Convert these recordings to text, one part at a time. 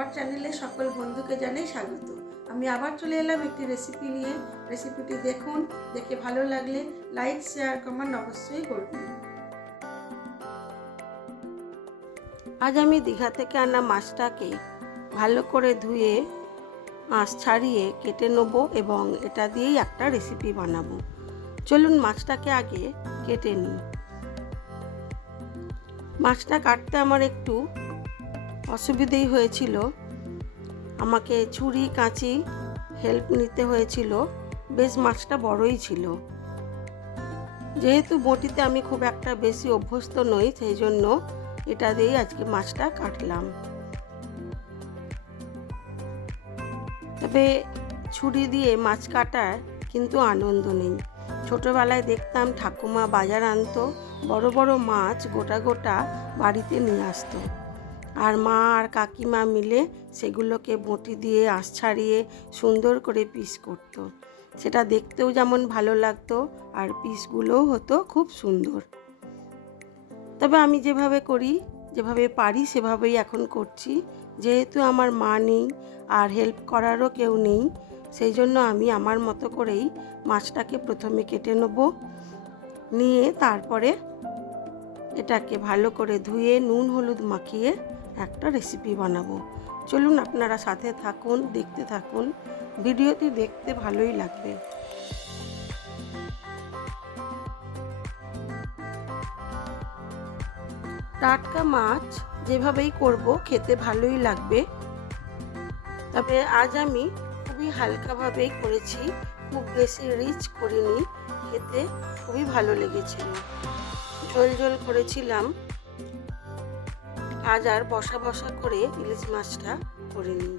আমার চ্যানেলে সকল বন্ধুকে জানাই স্বাগত। আমি আবার চলে এলাম একটি রেসিপি নিয়ে। রেসিপিটি দেখুন, দেখে ভালো লাগলে লাইক শেয়ার কমেন্ট অবশ্যই করবেন। আজ আমি দীঘা থেকে আনা মাছটাকে ভালো করে ধুয়ে আঁশ ছাড়িয়ে কেটে নেব এবং এটা দিয়েই একটা রেসিপি বানাবো। চলুন মাছটাকে আগে কেটে নিই। মাছটা কাটতে আমার একটু অসুবিধেই হয়েছিল, আমাকে ছুরি কাঁচি হেল্প নিতে হয়েছিল। বেশ মাছটা বড়ই ছিল। যেহেতু বটিতে আমি খুব একটা বেশি অভ্যস্ত নই, সেই জন্য এটা দিয়েই আজকে মাছটা কাটলাম। তবে ছুরি দিয়ে মাছ কাটার কিন্তু আনন্দ নেই। ছোটবেলায় দেখতাম ঠাকুমা বাজার আনতো, বড় বড় মাছ গোটা গোটা বাড়িতে নিয়ে আসতো, আর মা আর কাকিমা মিলে সেগুলোকে বটি দিয়ে আঁশ ছাড়িয়ে সুন্দর করে পিস করতো। সেটা দেখতেও যেমন ভালো লাগতো আর পিসগুলোও হতো খুব সুন্দর। তবে আমি যেভাবে পারি সেভাবেই এখন করছি। যেহেতু আমার মা নেই আর হেল্প করারও কেউ নেই, সেই জন্য আমি আমার মতো করেই মাছটাকে প্রথমে কেটে নেব। নিয়ে তারপরে এটাকে ভালো করে ধুয়ে নুন হলুদ মাখিয়ে একটা রেসিপি বানাবো। চলুন আপনারা সাথে থাকুন, দেখতে থাকুন। ভিডিওটি দেখতে ভালোই লাগবে। টাটকা মাছ যেভাবেই করব খেতে ভালোই লাগবে। তবে আজ আমি খুবই হালকাভাবেই করেছি, খুব বেশি রিচ করিনি। খেতে খুবই ভালো লেগেছিল। ঝোল ঝোল করেছিলাম। আজ আর বসা বসা করে ইলিশ মাছটা করিনি।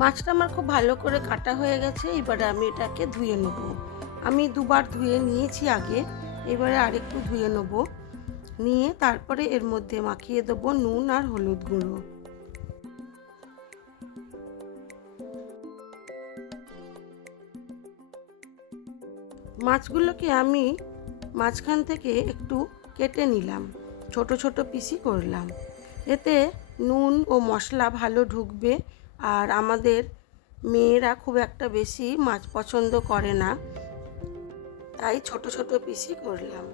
মাছটা আমার খুব ভালো করে কাটা হয়ে গেছে। এবারে আমি এটাকে ধুয়ে নেব। আমি দুবার ধুয়ে নিয়েছি আগে, এবারে আরেকটু ধুয়ে নেব। নিয়ে তারপরে এর মধ্যে মাখিয়ে দেবো নুন আর হলুদ গুঁড়ো। মাছগুলোকে আমি মাঝখান থেকে একটু কেটে নিলাম, ছোট ছোট পিসি করলাম। এতে নুন ও মশলা ভালো ঢুকবে। আর আমাদের মেয়েরা খুব একটা বেশি মাছ পছন্দ করে না, তাই ছোট ছোট পিসি করলাম।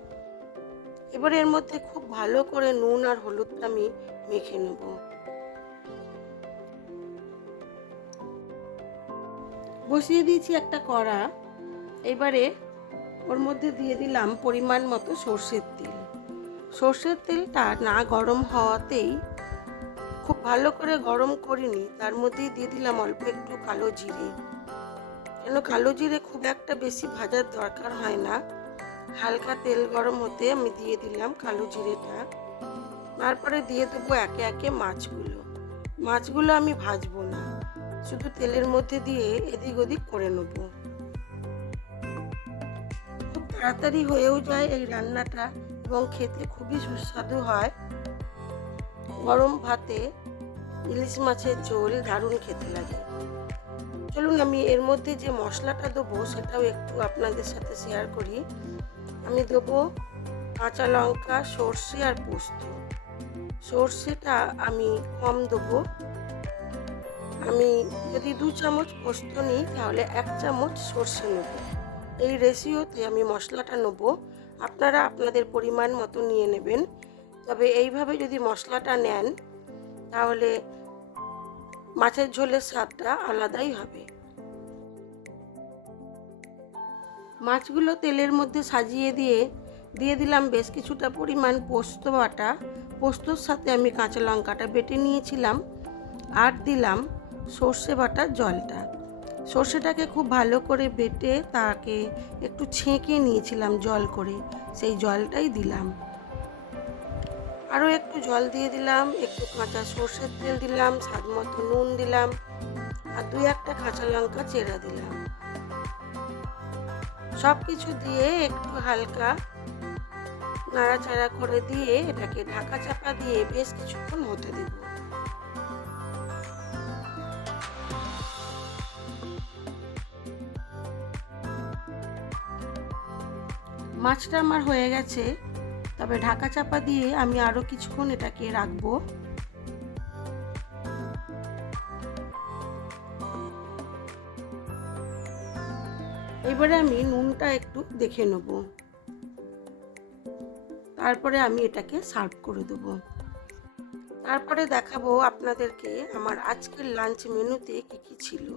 এবার এর মধ্যে খুব ভালো করে নুন আর হলুদটা আমি মেখে নেব। বসিয়ে দিয়েছি একটা কড়া। এবারে ওর মধ্যে দিয়ে দিলাম পরিমাণ মতো সর্ষের তেল। সর্ষের তেলটা না গরম হওয়াতেই, খুব ভালো করে গরম করিনি, তার মধ্যেই দিয়ে দিলাম অল্প একটু কালো জিরে। কেন কালো জিরে খুব একটা বেশি ভাজার দরকার হয় না। হালকা তেল গরম হতে আমি দিয়ে দিলাম কালো জিরেটা। তারপরে দিয়ে দেবো একে একে মাছগুলো আমি ভাজবো না, শুধু তেলের মধ্যে দিয়ে এদিক ওদিক করে নেব। খুব তাড়াতাড়ি হয়েও যায় এই রান্নাটা এবং খেতে খুবই সুস্বাদু হয়। গরম ভাতে ইলিশ মাছের ঝোল দারুণ খেতে লাগে। চলুন আমি এর মধ্যে যে মশলাটা দেবো সেটাও একটু আপনাদের সাথে শেয়ার করি। আমি দেবো কাঁচা লঙ্কা, সর্ষে আর পোস্ত। সর্ষেটা আমি কম দেবো। আমি যদি 2 চামচ পোস্ত নিই তাহলে 1 চামচ সর্ষে নেব। এই রেশিওতে আমি মশলাটা নেব। আপনারা আপনাদের পরিমাণ মতো নিয়ে নেবেন। তবে এইভাবে যদি মশলাটা নেন তাহলে মাছের ঝোলের স্বাদটা আলাদাই হবে। মাছগুলো তেলের মধ্যে সাজিয়ে দিয়ে দিলাম বেশ কিছুটা পরিমাণ পোস্ত বাটা। পোস্তর সাথে আমি কাঁচা লঙ্কাটা বেটে নিয়েছিলাম, আর দিলাম সর্ষে বাটার জলটা। সর্ষেটাকে খুব ভালো করে বেটে তাকে একটু ছেঁকে নিয়েছিলাম জল করে, সেই জলটাই দিলাম। আরও একটু জল দিয়ে দিলাম, একটু কাঁচা সর্ষের তেল দিলাম, স্বাদ মতো নুন দিলাম, আর 2-1টা কাঁচা লঙ্কা চেরা দিলাম। সব কিছু দিয়ে একটু হালকা নাড়াচাড়া করে দিয়ে এটাকে ঢাকা চাপা দিয়ে বেশ কিছুক্ষণ হতে দেব। মাছটা আমার হয়ে গেছে, তবে ঢাকা চাপা দিয়ে আমি আরও কিছুক্ষণ এটাকে রাখবো। এবারে আমি নুনটা একটু দেখে নেব, তারপরে আমি এটাকে সার্ভ করে দেবো। তারপরে দেখাবো আপনাদেরকে আমার আজকের লাঞ্চ মেনুতে কি কি ছিল।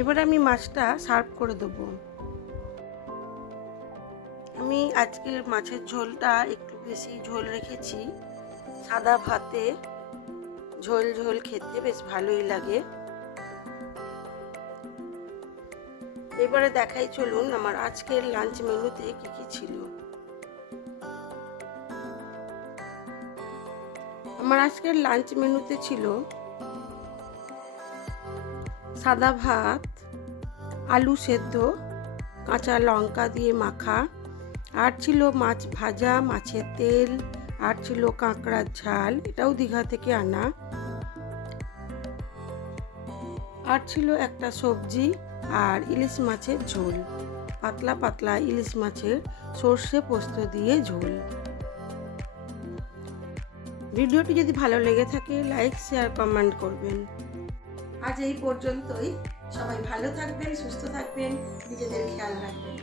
এবার আমি মাছটা সার্ভ করে দেবো। আমি আজকের মাছের ঝোলটা একটু বেশি ঝোল রেখেছি। সাদা ভাতে ঝোল ঝোল খেতে বেশ ভালোই লাগে। এবারে দেখাই চলুন আমার আজকের লাঞ্চ মেনুতে কি কি ছিল। আমার আজকের লাঞ্চ মেনুতে ছিল সাদা ভাত, আলু সেদ্ধ, কাঁচা লঙ্কা দিয়ে মাখা, আর ছিল মাছ ভাজা, মাছের তেল, আর ছিল কাঁকড়ার ঝাল, এটাও দীঘা থেকে আনা, আর ছিল একটা সবজি আর ইলিশ মাছের ঝোল, পাতলা পাতলা ইলিশ মাছের সর্ষে পোস্ত দিয়ে ঝোল। ভিডিওটি যদি ভালো লেগে থাকে লাইক শেয়ার কমেন্ট করবেন। আজ এই পর্যন্তই। সবাই ভালো থাকবেন, সুস্থ থাকবেন, নিজেদের খেয়াল রাখবেন।